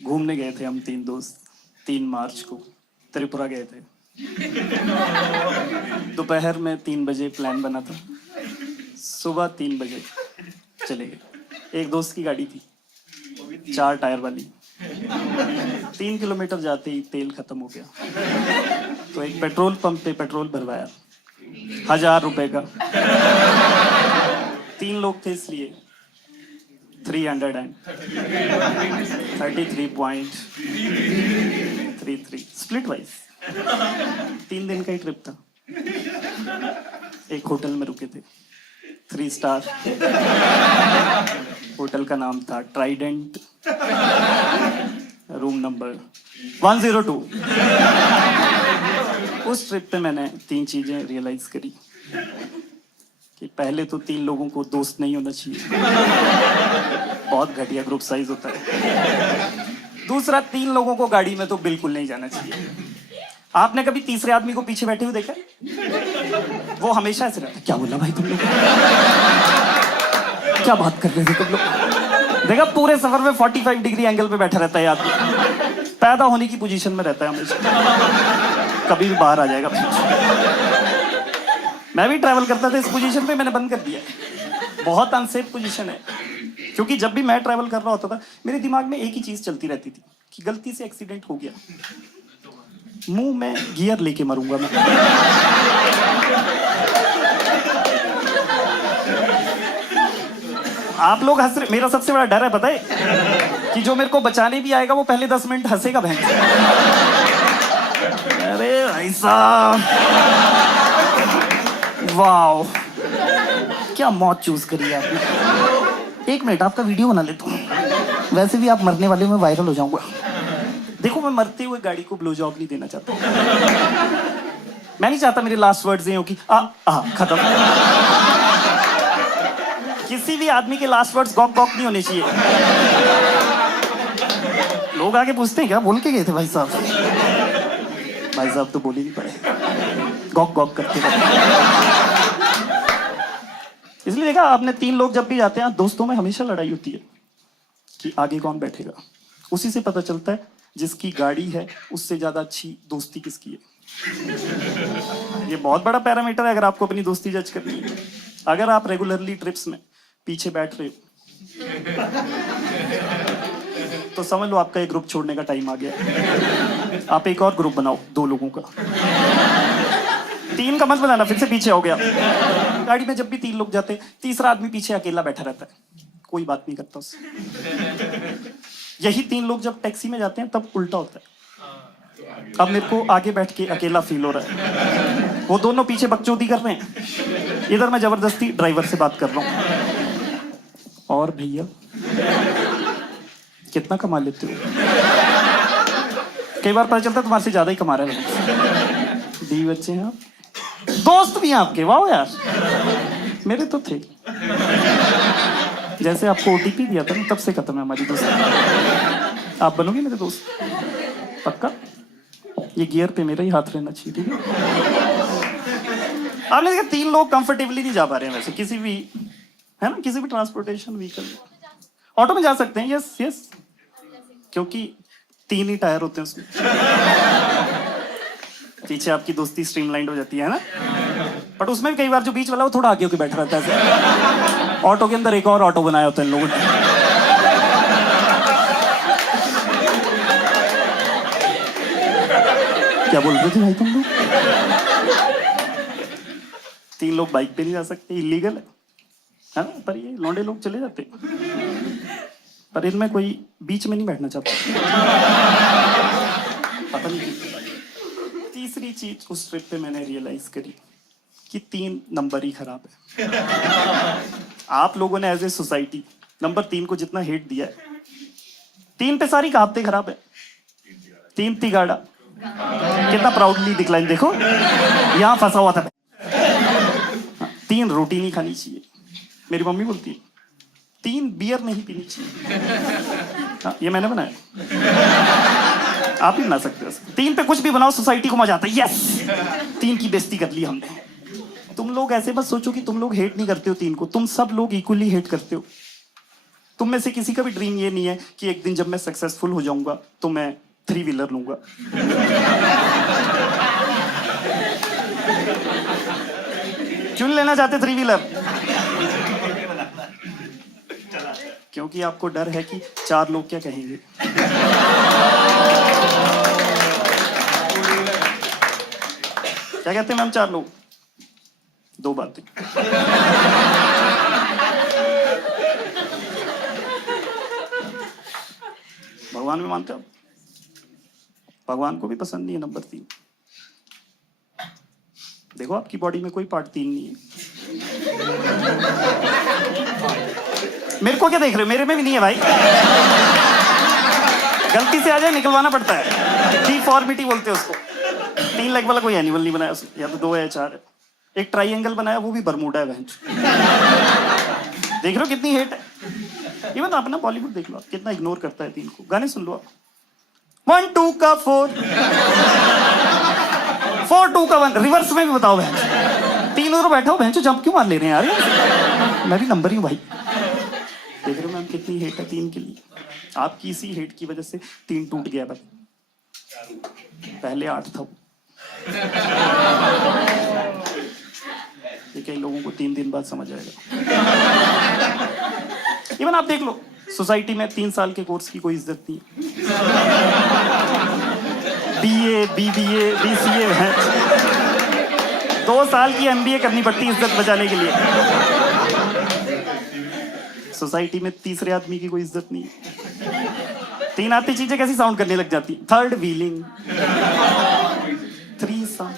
घूमने गए थे हम तीन दोस्त 3 मार्च को त्रिपुरा गए थे। दोपहर में 3 बजे प्लान बना था, सुबह 3 बजे चले गए। एक दोस्त की गाड़ी थी 4 टायर वाली। 3 किलोमीटर जाते ही तेल खत्म हो गया, तो एक पेट्रोल पंप पे पेट्रोल भरवाया 1000 रुपए का। 3 लोग थे इसलिए 333.33 स्प्लिट वाइज। 3 दिन का ही ट्रिप था। एक होटल में रुके थे, 3 स्टार होटल का नाम था ट्राइडेंट, रूम नंबर 102। उस ट्रिप पे मैंने 3 चीजें रियलाइज करी कि पहले तो 3 लोगों को दोस्त नहीं होना चाहिए, बहुत घटिया ग्रुप साइज होता है। दूसरा, 3 लोगों को गाड़ी में तो बिल्कुल नहीं जाना चाहिए। आपने कभी तीसरे आदमी को पीछे बैठे हुए देखा? वो हमेशा ऐसे रहता है, क्या बोला भाई तुम लोग, क्या बात कर रहे थे तुम लोग। देखा, पूरे सफर में 45 डिग्री एंगल पे बैठा रहता है आदमी, पैदा होने की पोजीशन में रहता है हमेशा, कभी भी बाहर आ जाएगा। मैं भी ट्रैवल करता था इस पोजीशन पे, मैंने बंद कर दिया। बहुत अनसेफ पोजीशन है, क्योंकि जब भी मैं ट्रैवल कर रहा होता था मेरे दिमाग में एक ही चीज चलती रहती थी कि गलती से एक्सीडेंट हो गया, मुंह में गियर लेके मरूंगा मैं। आप लोग हंस रहे, मेरा सबसे बड़ा डर है पता है, कि जो मेरे को बचाने भी आएगा वो पहले 10 मिनट हंसेगा बहन। अरे भाई साहब, वाओ, क्या मौत चूज करी आपने। 1 मिनट, आपका वीडियो बना लेता हूँ, वैसे भी आप मरने वाले हो, मैं वायरल हो जाऊंगा। देखो, मैं मरते हुए गाड़ी को ब्लो जॉब नहीं देना चाहता। मैं नहीं चाहता मेरे लास्ट वर्ड्स ये हो कि खत्म। किसी भी आदमी के लास्ट वर्ड्स गॉक गॉक नहीं होने चाहिए। लोग आके पूछते हैं क्या बोल के गए थे भाई साहब। भाई साहब तो बोल ही नहीं पड़े, गॉक गॉक करते रहे। इसलिए देखा आपने, 3 लोग जब भी जाते हैं दोस्तों में हमेशा लड़ाई होती है कि आगे कौन बैठेगा। उसी से पता चलता है जिसकी गाड़ी है उससे ज्यादा अच्छी दोस्ती किसकी है। ये बहुत बड़ा पैरामीटर है अगर आपको अपनी दोस्ती जज करनी है। अगर आप रेगुलरली ट्रिप्स में पीछे बैठ रहे हो तो समझ लो आपका एक ग्रुप छोड़ने का टाइम आ गया। आप एक और ग्रुप बनाओ 2 लोगों का। 3 का मत बनाना, फिर से पीछे हो गया। गाड़ी में जब भी 3 लोग जाते, तीसरा आदमी पीछे अकेला बैठा रहता है, कोई बात नहीं करता उससे। यही 3 लोग जब टैक्सी में जाते हैं तब उल्टा होता है। अब मेरे को आगे बैठ के अकेला फील हो रहा है, वो दोनों पीछे बकचोदी कर रहे हैं, इधर मैं जबरदस्ती ड्राइवर से बात कर रहा हूँ। और भैया कितना कमा लेते हो? कई बार पता चलता है तुम्हारे से ज्यादा ही कमा रहे हैं। 2 बच्चे हैं आप, दोस्त भी हैं आपके, वाह यार। मेरे तो थे, जैसे आपको OTP दिया था ना, तब से खत्म है हमारी दोस्ती। आप बनोगे मेरे दोस्त पक्का? ये गियर पे मेरा ही हाथ रहना चाहिए, ठीक है? आपने देखा 3 लोग कंफर्टेबली नहीं जा पा रहे हैं वैसे किसी भी, है ना, किसी भी ट्रांसपोर्टेशन व्हीकल में। ऑटो में जा सकते हैं, यस यस, क्योंकि 3 ही टायर होते हैं उसमें। पीछे आपकी दोस्ती स्ट्रीमलाइंड हो जाती है ना। बट उसमें भी कई बार जो बीच वाला वो थोड़ा आगे होकर बैठ रहता है। ऑटो के अंदर एक और ऑटो बनाया होता है इन लोगों ने। क्या बोल रहे थे भाई तुम लोग? 3 लोग बाइक पे नहीं जा सकते, इलीगल है ना, पर ये लौंडे लोग चले जाते। पर इनमें कोई बीच में नहीं बैठना चाहता, पता नहीं क्यों। तीसरी चीज उस ट्रिप पे मैंने रियलाइज करी कि 3 नंबर ही खराब है। आप लोगों ने एज ए सोसाइटी नंबर 3 को जितना हेट दिया है, 3 पे सारी कहावतें खराब है। 3 तिगाड़ा, कितना प्राउडली डिक्लाइन, देखो यहां फंसा हुआ था। 3 रोटी नहीं खानी चाहिए, मेरी मम्मी बोलती है। 3 बियर नहीं पीनी चाहिए। हाँ, ये मैंने बनाया, आप ही बना सकते हो। 3 पे कुछ भी बनाओ, सोसाइटी को मजा आता है। यस, 3 की बेइज्जती कर ली हमने। तुम लोग ऐसे बस सोचो कि तुम लोग हेट नहीं करते हो 3 को, तुम सब लोग इक्वली हेट करते हो। तुम में से किसी का भी ड्रीम ये नहीं है कि एक दिन जब मैं सक्सेसफुल हो जाऊंगा तो मैं 3 व्हीलर लूंगा। क्यों लेना चाहते 3 व्हीलर? क्योंकि आपको डर है कि 4 लोग क्या कहेंगे। क्या कहते हैं मैम 4 लोग? 2 बातें। भगवान में मानते हो? भगवान को भी पसंद नहीं है नंबर 3। देखो आपकी बॉडी में कोई पार्ट 3 नहीं है। मेरे को क्या देख रहे हो? मेरे में भी नहीं है भाई। गलती से आ जाए निकलवाना पड़ता है। डिफॉर्मिटी बोलते हैं उसको। 3 लेग वाला कोई एनिमल नहीं बनाया उसने, या तो 2 है या 4 है। एक ट्राइंगल बनाया, वो भी बरमूडा है बहन। देख रहे हो कितनी हेट है। ये मतलब अपना बॉलीवुड देख लो आप, कितना इग्नोर करता है 3 को। गाने सुन लो आप। 1 2 का 4, 4 2 का 1, रिवर्स में भी बताओ बहन। 3 उधर बैठो बहन, जंप क्यों मार ले रहे हैं यार? मैं भी नंबर ही हूँ भाई। देख रहे हो मैम कितनी हेट है 3 के लिए। आपकी इसी हेट की वजह से 3 टूट गया भाई। पहले 8 था। ये कई लोगों को 3 दिन बाद समझ आएगा। इवन आप देख लो सोसाइटी में 3 साल के कोर्स की कोई इज्जत नहीं है। BA, BBA, BCA है। 2 साल की MBA करनी पड़ती है इज्जत बचाने के लिए। सोसाइटी में तीसरे आदमी की कोई इज्जत नहीं है। 3 आती चीजें कैसी साउंड करने लग जाती? 3rd व्हीलिंग, 3 सम,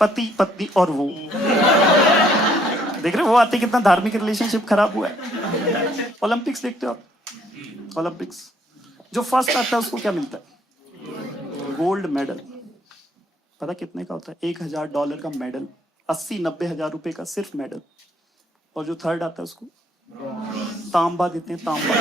पति पत्नी और वो। देख रहे हो वो आती कितना धार्मिक रिलेशनशिप खराब हुआ है। ओलंपिक्स देखते हो आप? ओलंपिक्स जो फर्स्ट आता है उसको क्या मिलता है? Gold medal. पता कितने का होता है? $1000 का मेडल, 80-90 हजार रुपए का सिर्फ मेडल। और जो 3rd आता है उसको तांबा देते हैं, तांबा।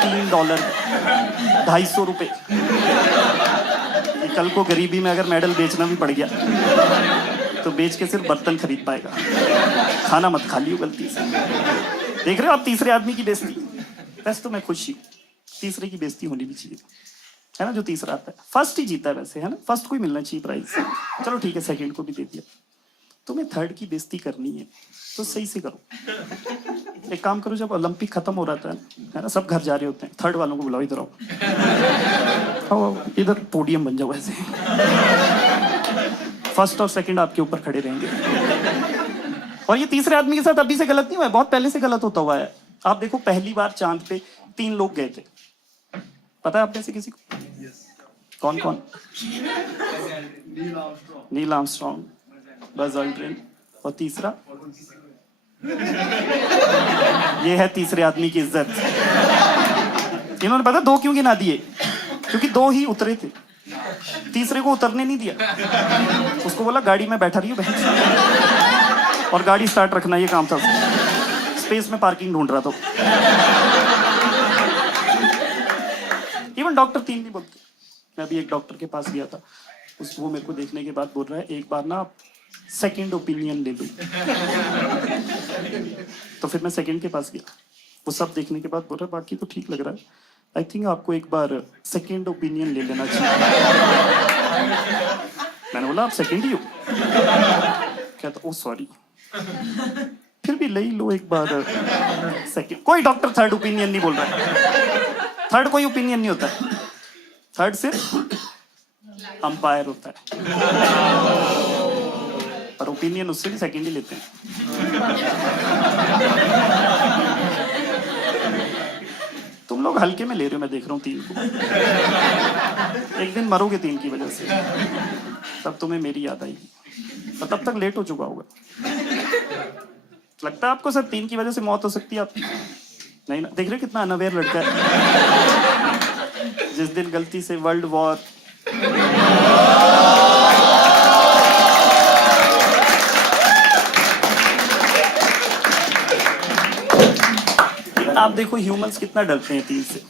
$3, 250 रुपए। कल को गरीबी में अगर मेडल बेचना भी पड़ गया तो बेच के सिर्फ बर्तन खरीद पाएगा, खाना मत खा लियो गलती से। देख रहे हो आप तीसरे आदमी की बेइज्जती। वैसे तो मैं खुश ही, तीसरे की बेइज्जती होनी भी चाहिए, है ना? जो तीसरा आता है, फर्स्ट ही जीता है वैसे, है ना? फर्स्ट को ही मिलना चाहिए प्राइज। चलो ठीक है, सेकंड को भी दे दिया। तुम्हें 3rd की बेइज्जती करनी है तो सही से करो। एक काम करो, जब ओलंपिक खत्म हो रहा था है ना, सब घर जा रहे होते हैं, 3rd वालों को बुलाओ, इधर आओ, इधर पोडियम बन जाओ ऐसे। फर्स्ट और सेकंड आपके ऊपर खड़े रहेंगे। और ये तीसरे आदमी के साथ अभी से गलत नहीं हुआ है, बहुत पहले से गलत होता हुआ है। आप देखो पहली बार चांद पे 3 लोग गए थे, पता है आप में से किसी को? कौन कौन? नील आर्मस्ट्रॉन्ग, बज ऑल्ड्रिन, और तीसरा ये है तीसरे आदमी की इज्जत। इन्होंने पता 2 क्यों गिना दिए? क्योंकि 2 ही उतरे थे, तीसरे को उतरने नहीं दिया। उसको बोला गाड़ी में बैठा रही हूँ बहन, और गाड़ी स्टार्ट रखना ये काम था उसका। स्पेस में पार्किंग ढूंढ रहा था। इवन डॉक्टर 3 नहीं बोलते। मैं अभी एक डॉक्टर के पास गया था, वो मेरे को देखने के बाद बोल रहा है एक बार ना आप सेकेंड ओपिनियन ले लो। तो फिर मैं सेकेंड के पास गया, वो सब देखने के बाद बोल रहा है बाकी तो ठीक लग रहा है, आई थिंक आपको एक बार सेकेंड ओपिनियन ले लेना चाहिए। मैंने बोला आप सेकेंड ही हो? कहता ओ सॉरी। फिर भी ले लो एक बार सेकेंड। कोई डॉक्टर 3rd ओपिनियन नहीं बोल रहा है। 3rd कोई ओपिनियन नहीं होता है, 3rd सिर्फ अंपायर होता है। पर ओपिनियन उससे भी सेकंड ही लेते हैं। तुम लोग हल्के में ले रहे हो, मैं देख रहा हूँ 3 को। एक दिन मरोगे 3 की वजह से, तब तुम्हें मेरी याद आएगी, और तब तक लेट हो चुका होगा। लगता है आपको सर 3 की वजह से मौत हो सकती है आपकी? नहीं ना, देख रहे हो कितना अनअवेयर लड़का है। जिस दिन गलती से वर्ल्ड वॉर आप देखो ह्यूमंस कितना डरते हैं 3 से।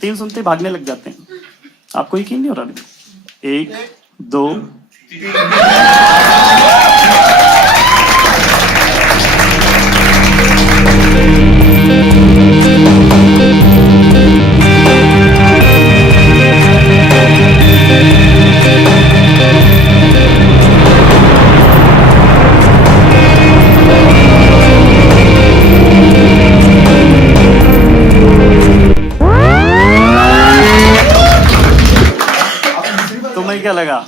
3 सुनते भागने लग जाते हैं। आपको यकीन नहीं हो रहा? 1 2 3 क्या लगा?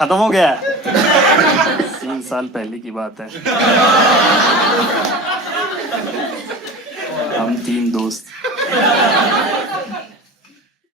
खत्म हो गया है? 3 साल पहले की बात है। हम 3 दोस्त